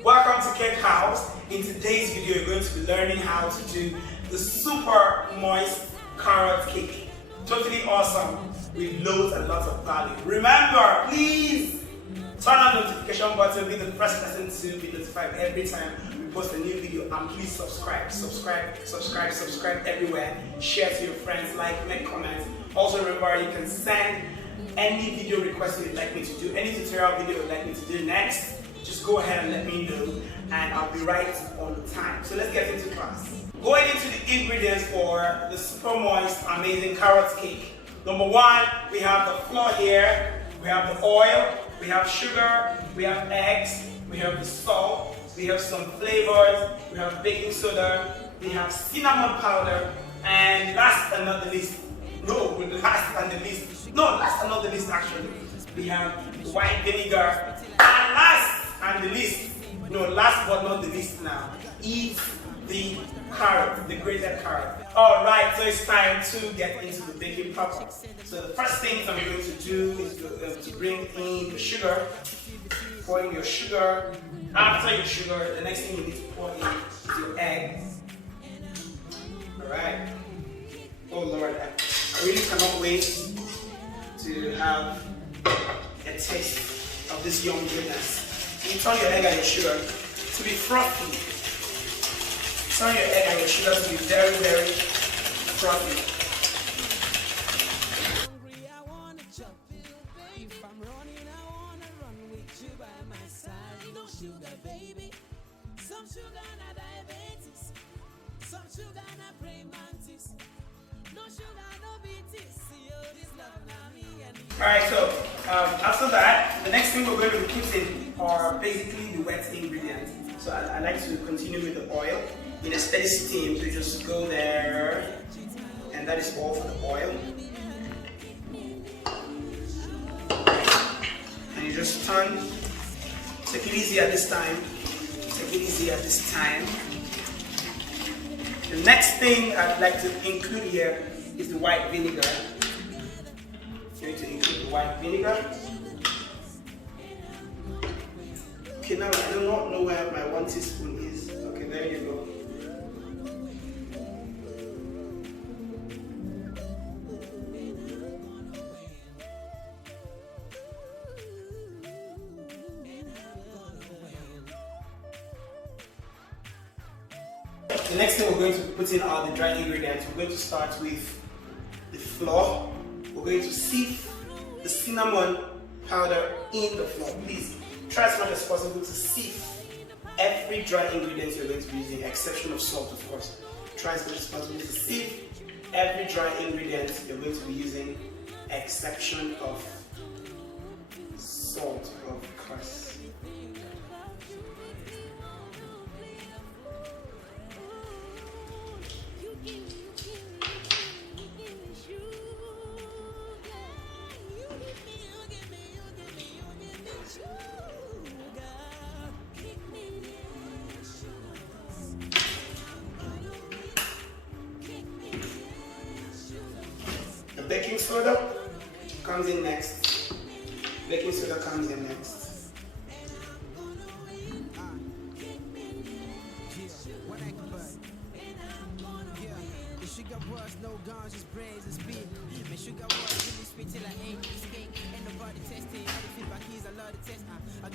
Welcome to Cake House. In today's video, you're going to be learning how to do the super moist carrot cake. Totally awesome with loads and lots of value. Remember, please turn on the notification button, be the first person to be notified every time we post a new video, and please subscribe everywhere. Share to your friends, like, make comments. Also remember, you can send any video requests you'd like me to do, any tutorial video you'd like me to do next. Just go ahead and let me know, and I'll be right on time. So let's get into class. Going into the ingredients for the super moist, amazing carrot cake. Number one, we have the flour here, we have the oil, we have sugar, we have eggs, we have the salt, we have some flavors, we have baking soda, we have cinnamon powder, and last and not the least, last and not the least actually, we have white vinegar, and last but not the least now, is the carrot, the grated carrot. Alright, so it's time to get into the baking proper. So the first thing I'm going to do is to bring in the sugar. Pour in your sugar. After your sugar, the next thing you need to pour in is your egg. Alright. Oh Lord, I really cannot wait to have a taste of this yum goodness. You turn your egg and your sugar to be frothy. Turn your egg and your sugar to be very, very frothy. Alright, so after that, the next thing we're going to be putting are basically the wet ingredients. So I like to continue with the oil in a steady steam. So you just go there, and that is all for the oil. And you just turn. Take it easy at this time. Take it easy at this time. The next thing I'd like to include here is the white vinegar. Going to include the white vinegar. Okay, now I do not know where my 1 teaspoon is. Okay, there you go. The next thing we're going to put in are the dry ingredients. We're going to start with the flour. We're going to sieve the cinnamon powder in the flour. Please try as much as possible to sieve every dry ingredient you're going to be using, exception of salt, of course. Try as much as possible to sieve every dry ingredient you're going to be using, exception of salt, of course. Baking soda comes in next. Baking soda comes in next.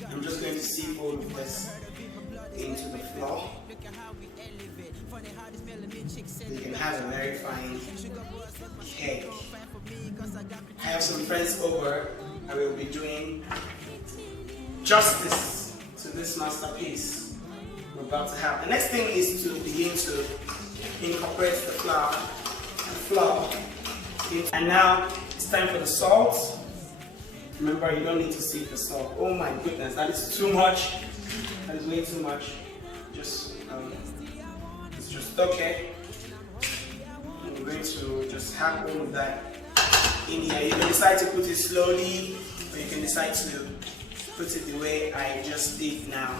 I'm just going to sieve all of this into the flour. You can have a very fine cake. I have some friends over and we'll be doing justice to this masterpiece we're about to have. The next thing is to begin to incorporate the flour. And now it's time for the salt. Remember, you don't need to sieve the salt. Oh my goodness, that is too much. That is way too much. It's just okay. I'm going to just have all of that in here. You can decide to put it slowly, or you can decide to put it the way I just did now.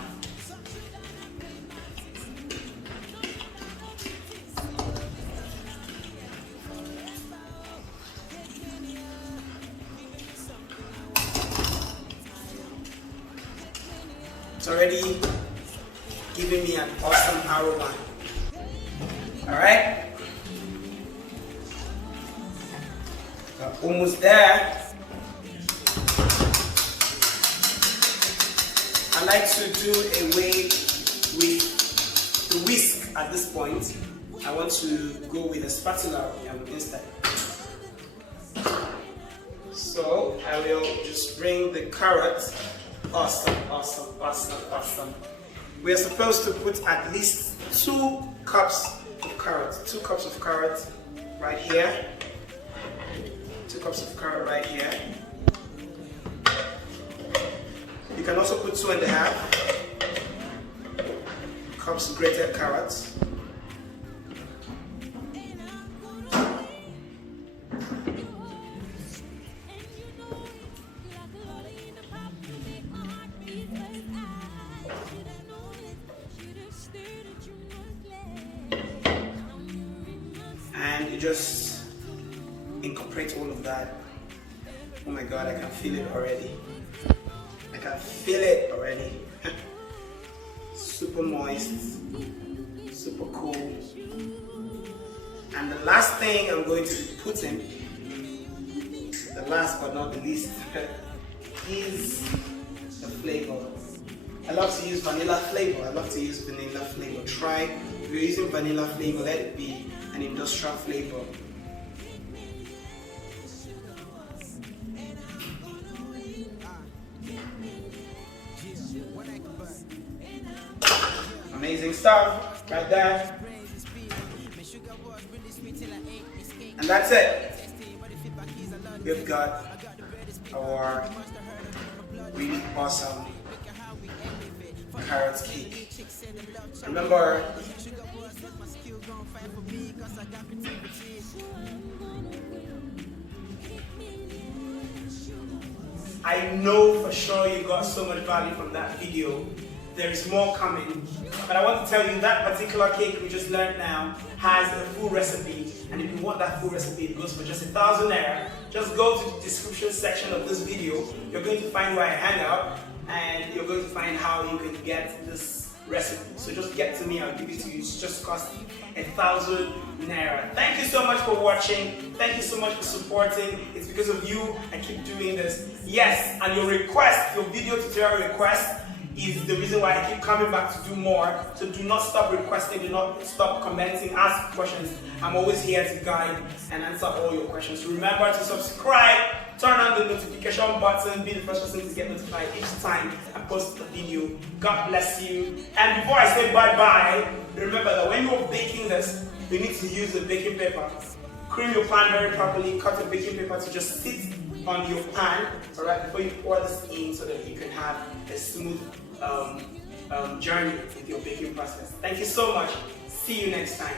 It's already giving me an awesome aroma. Alright? We're almost there. I like to do away with the whisk at this point. I want to go with a spatula instead. So I will just bring the carrot. Awesome, awesome, awesome, awesome. We are supposed to put at least 2 cups of carrot. 2 cups of carrot right here. 2 cups of carrot right here. You can also put 2.5 cups of grated carrots. And you just incorporate all of that. Oh my God, I can feel it already. I can feel it already. Super moist, super cool. And the last thing I'm going to be putting, the last but not the least, is the flavor. I love to use vanilla flavor. Try, if you're using vanilla flavor, let it be an industrial flavor. Amazing stuff right there. And that's it. We've got our really awesome carrot cake. Remember, I know for sure you got so much value from that video. There is more coming, but I want to tell you that particular cake we just learned now has a full recipe, and if you want that full recipe, it goes for just 1,000 naira. Just go to the description section of this video. You're going to find where I hang out, and you're going to find how you can get this recipe. So just get to me, I'll give it to you. It's just cost 1,000 naira. Thank you so much for watching. Thank you so much for supporting. It's because of you I keep doing this. Yes, and your request, your video tutorial request, is the reason why I keep coming back to do more. So do not stop requesting, do not stop commenting, ask questions. I'm always here to guide and answer all your questions. Remember to subscribe, turn on the notification button, be the first person to get notified each time I post a video. God bless you. And before I say bye-bye, remember that when you're baking this, you need to use a baking paper. Cream your pan very properly, cut the baking paper to just sit on your pan, alright, before you pour this in so that you can have a smooth journey with your baking process. Thank you so much. See you next time.